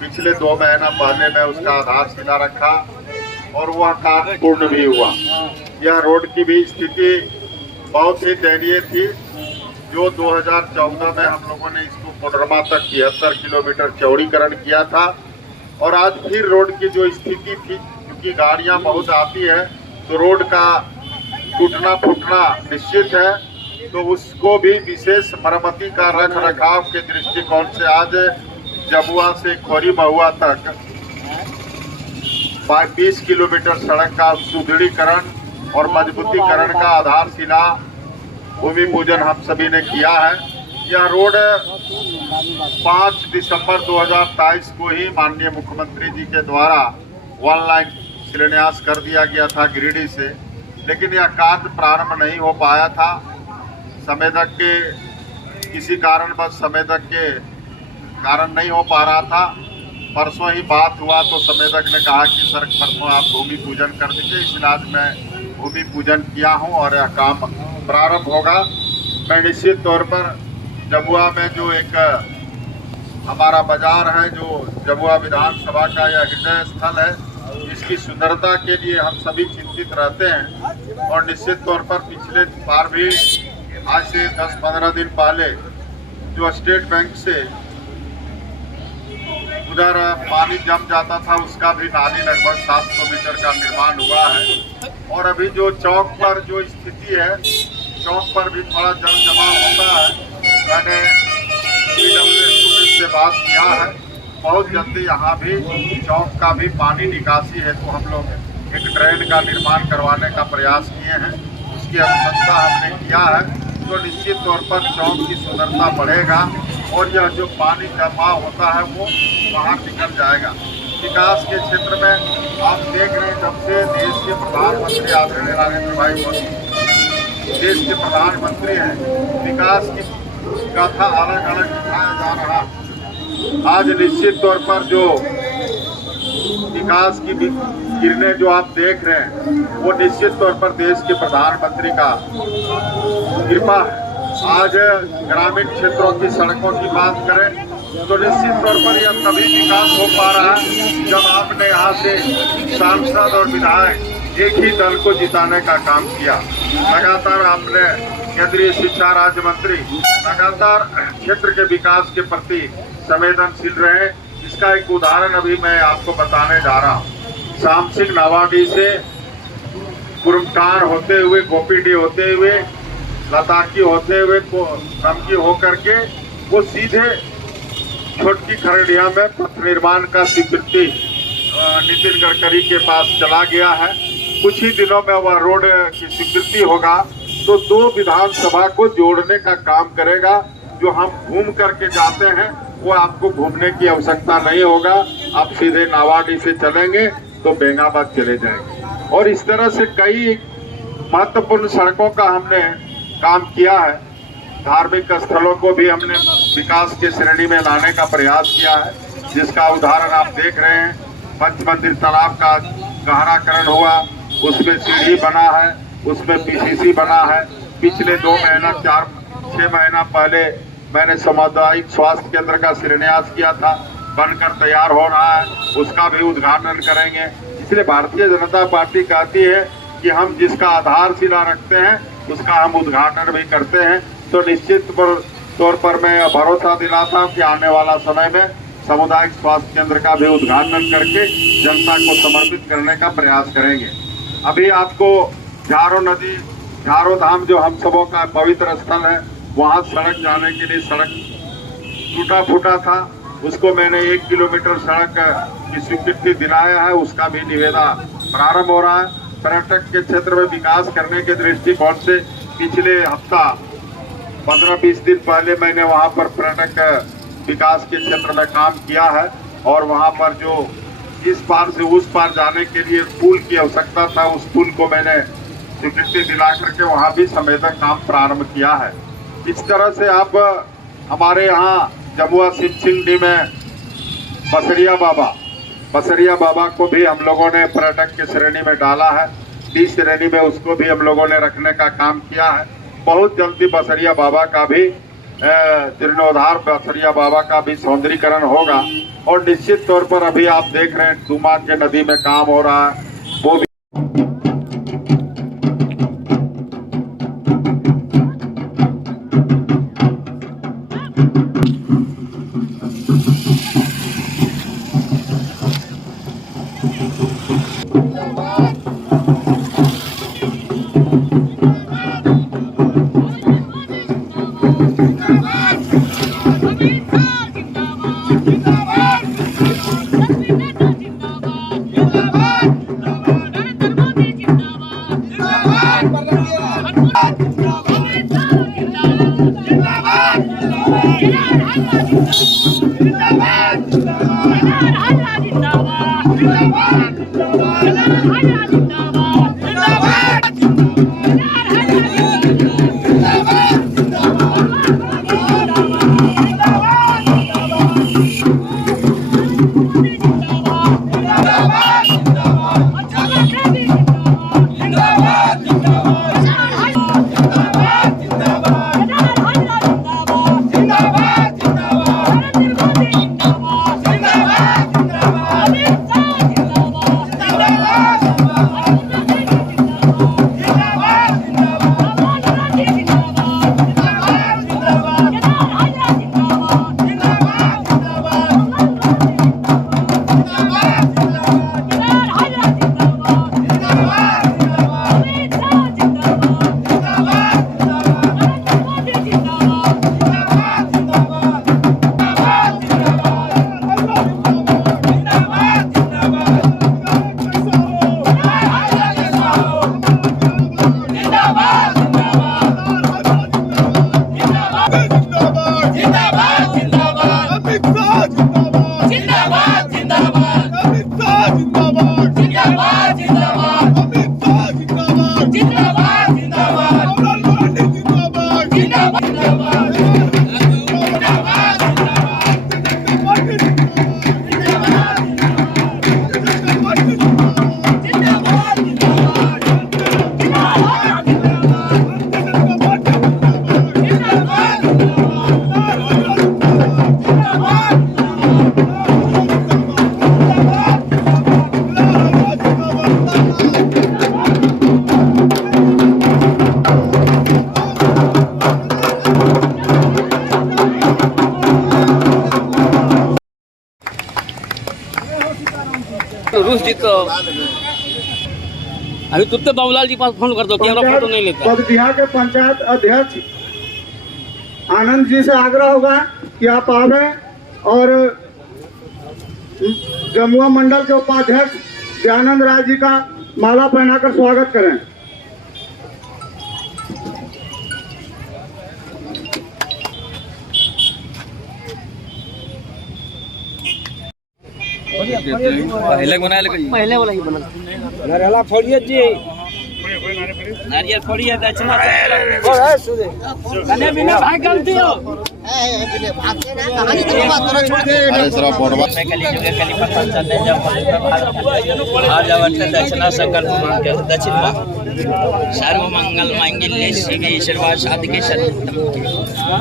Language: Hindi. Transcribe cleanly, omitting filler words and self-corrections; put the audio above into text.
पिछले 2 महीना पहले मैं उसका आधारशिला रखा और वह कार्य पूर्ण भी हुआ। यह रोड की भी स्थिति बहुत ही दयनीय थी। जो 2014 में हम लोगों ने इसको कोडरमा तक 73 किलोमीटर चौड़ीकरण किया था और आज फिर रोड की जो स्थिति थी, क्योंकि गाड़ियां बहुत आती है तो रोड का टूटना फूटना निश्चित है, तो उसको भी विशेष मरम्मती का रख रखाव के दृष्टिकोण से आज जबुआ से खोरी महुआ तक 20 किलोमीटर सड़क का सुदृढ़ीकरण और मजबूतीकरण का आधारशिला भूमि पूजन हम सभी ने किया है। यह रोड 5 दिसंबर 2023 को ही माननीय मुख्यमंत्री जी के द्वारा ऑनलाइन शिलान्यास कर दिया गया था गिरिडीह से, लेकिन यह कार्य प्रारंभ नहीं हो पाया था। संवेदक के किसी कारणवश संवेदक के कारण नहीं हो पा रहा था। परसों ही बात हुआ तो संवेदक ने कहा कि सर परसों आप भूमि पूजन कर दीजिए, इसलिए आज मैं भूमि पूजन किया हूं और यह काम प्रारंभ होगा। मैं निश्चित तौर पर जबुआ में जो एक हमारा बाजार है, जो जबुआ विधानसभा का यह हृदय स्थल है, इसकी सुंदरता के लिए हम सभी चिंतित रहते हैं और निश्चित तौर पर पिछले बार भी आज से 10-15 दिन पहले जो स्टेट बैंक से उधर पानी जम जाता था, उसका भी नाली लगभग 700 मीटर का निर्माण हुआ है। और अभी जो चौक पर जो स्थिति है, चौक पर भी थोड़ा जल जमाव होता है। मैंने PWS से बात किया है, बहुत जल्दी यहाँ भी चौक का भी पानी निकासी है तो हम लोग एक ड्रेन का निर्माण करवाने का प्रयास किए हैं। उसकी अनुशंसा हमने किया है तो निश्चित तौर पर चौक की सुंदरता बढ़ेगा और यह जो पानी जमा होता है वो बाहर निकल जाएगा। विकास के क्षेत्र में आप देख रहे हैं, जब से देश के प्रधानमंत्री आदरणीय नरेंद्र भाई मोदी देश के प्रधानमंत्री हैं, विकास की गाथा अलग अलग दिखाया जा रहा। आज निश्चित तौर पर जो विकास की किरणें जो आप देख रहे हैं वो निश्चित तौर पर देश के प्रधानमंत्री का कृपा है। आज ग्रामीण क्षेत्रों की सड़कों की बात करें तो निश्चित तौर पर यह तभी विकास हो पा रहा है जब आपने यहाँ से सांसद और विधायक एक ही दल को जिताने का काम किया। लगातार आपने केंद्रीय शिक्षा राज्य मंत्री लगातार क्षेत्र के विकास के प्रति संवेदनशील रहे। इसका एक उदाहरण अभी मैं आपको बताने जा रहा हूँ। शामसिंह नावाडी से कुरुमटान होते हुए, गोपीडी होते हुए, लताकी होते हुए, रमकी होकर के वो सीधे छोटकी खरड़िया में पथ निर्माण का स्वीकृति नितिन गडकरी के पास चला गया है। कुछ ही दिनों में वह रोड की स्वीकृति होगा तो 2 विधानसभा को जोड़ने का काम करेगा। जो हम घूम करके जाते हैं वो आपको घूमने की आवश्यकता नहीं होगा, आप सीधे नावाडी से चलेंगे तो बेंगाबाद चले जाएंगे। और इस तरह से कई महत्वपूर्ण सड़कों का हमने काम किया है। धार्मिक स्थलों को भी हमने विकास के श्रेणी में लाने का प्रयास किया है, जिसका उदाहरण आप देख रहे हैं। पंच मंदिर तालाब का गहराकरण हुआ, उसमें सीढ़ी बना है, उसमें PCC बना है। पिछले 2 महीना 4-6 महीना पहले मैंने सामुदायिक स्वास्थ्य केंद्र का शिलान्यास किया था, बनकर तैयार हो रहा है, उसका भी उद्घाटन करेंगे। इसलिए भारतीय जनता पार्टी कहती है कि हम जिसका आधारशिला रखते हैं उसका हम उद्घाटन भी करते हैं। तो निश्चित तौर पर मैं भरोसा दिलाता हूं कि आने वाला समय में सामुदायिक स्वास्थ्य केंद्र का भी उद्घाटन करके जनता को समर्पित करने का प्रयास करेंगे। अभी आपको झारो नदी, झारो धाम जो हम सबों का पवित्र स्थल है, वहाँ सड़क जाने के लिए सड़क टूटा फूटा था, उसको मैंने 1 किलोमीटर सड़क की स्वीकृति दिलाया है, उसका भी निविदा प्रारंभ हो रहा है। पर्यटक के क्षेत्र में विकास करने के दृष्टिकोण से पिछले हफ्ता 15-20 दिन पहले मैंने वहां पर पर्यटक विकास के क्षेत्र में काम किया है और वहां पर जो इस पार से उस पार जाने के लिए पुल की आवश्यकता था, उस पुल को मैंने स्वीकृति दिला करके वहां भी संवेदक काम प्रारंभ किया है। इस तरह से आप हमारे यहाँ जमुआ सिंधी में बसरिया बाबा को भी हम लोगों ने पर्यटक की श्रेणी में डाला है। 20 श्रेणी में उसको भी हम लोगों ने रखने का काम किया है। बहुत जल्दी बसरिया बाबा का भी जीर्णोद्धार बसरिया बाबा का भी सौंदर्यीकरण होगा। और निश्चित तौर पर अभी आप देख रहे हैं डूमा के नदी में काम हो रहा है, वो भी रूस जीत अभी तुझसे बाबूलाल जी पास फोन कर दो, कैमरा फोटो नहीं लेता। पदबिहार के पंचायत अध्यक्ष आनंद जी से आग्रह होगा कि आप आवे और जमुआ मंडल के उपाध्यक्ष ज्ञानंद राय जी का माला पहनाकर स्वागत करें। पहले वाला ही बना नरेला फोड़िए जी, नारियल फोड़िए दक्षिणा कने बिना भाई गलती हो कहानी की बात थोड़ा छोड़ दे। कली पता चलने जब आ जावट दक्षिणा संकल्प मान के दक्षिण सर्व मंगल मांगल्ये शिवे सर्वार्थ साधिके शरण्य